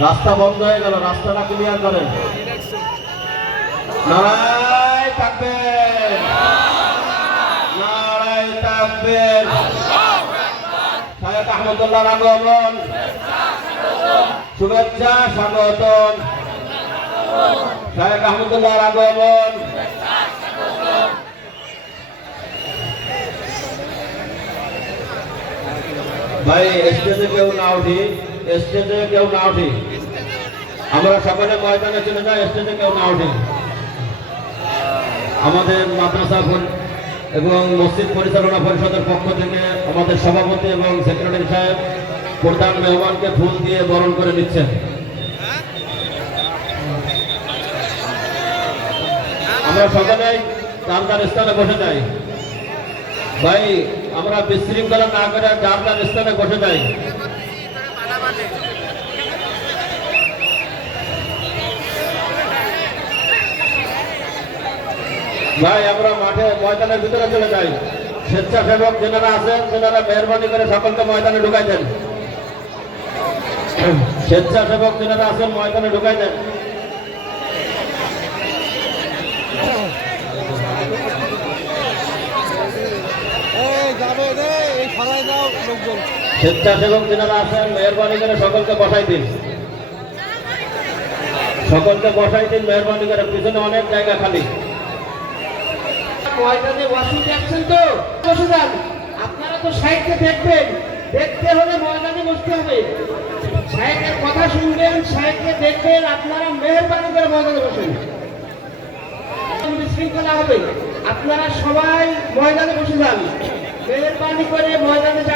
রাস্তা বন্ধ হয়ে গেল, রাস্তাটা ক্লিয়ার করেন। নারায় থাকবেন। নারায় থাকবেন। শাহেদ আহমদুল্লাহ আগমন শুভেচ্ছা স্বাগতম শাহেদ আহমদুল্লাহ আগমন ভাই, স্টেজে কেউ না উঠি, স্টেজে কেউ না উঠি। আমরা সকলে ময়দানে চলে যাই, স্টেজে কেউ না উঠি। আমাদের মাদ্রাসা এবং মসজিদ পরিচালনা পরিষদের পক্ষ থেকে আমাদের সভাপতি এবং সেক্রেটারি সাহেব প্রধান মেহমানকে ফুল দিয়ে বরণ করে নিচ্ছেন। আমরা সকলেই যার যার স্থানে বসে যাই। ভাই আমরা বিশৃঙ্খলা না করে যার স্থানে বসে যাই। ভাই, আমরা মাঠে ময়দানের ভিতরে চলে যাই। স্বেচ্ছাসেবক যেনারা আছেন তেনারা মেহরবানি করে সকলকে ময়দানে ঢুকাই দেন। স্বেচ্ছাসেবক যেনারা আছেন, ময়দানে ঢুকাই দেন। স্বেচ্ছাসেবক যেনারা আছেন, মেহরবানি করে সকলকে বসাই দিন। সকলকে বসাই দিন মেহরবানি করে, পিছনে অনেক জায়গা খালি। দেখতে হলে ময়দানে বসতে হবে। সাহেবের কথা শুনবেন সাহেবকে দেখবেন, আপনারা মেহরবানি করে ময়দানে বসেন। বিশৃঙ্খলা হবে। আপনারা সবাই ময়দানে বসে যান। মেহরবানি করে ময়দানে জায়গা নেন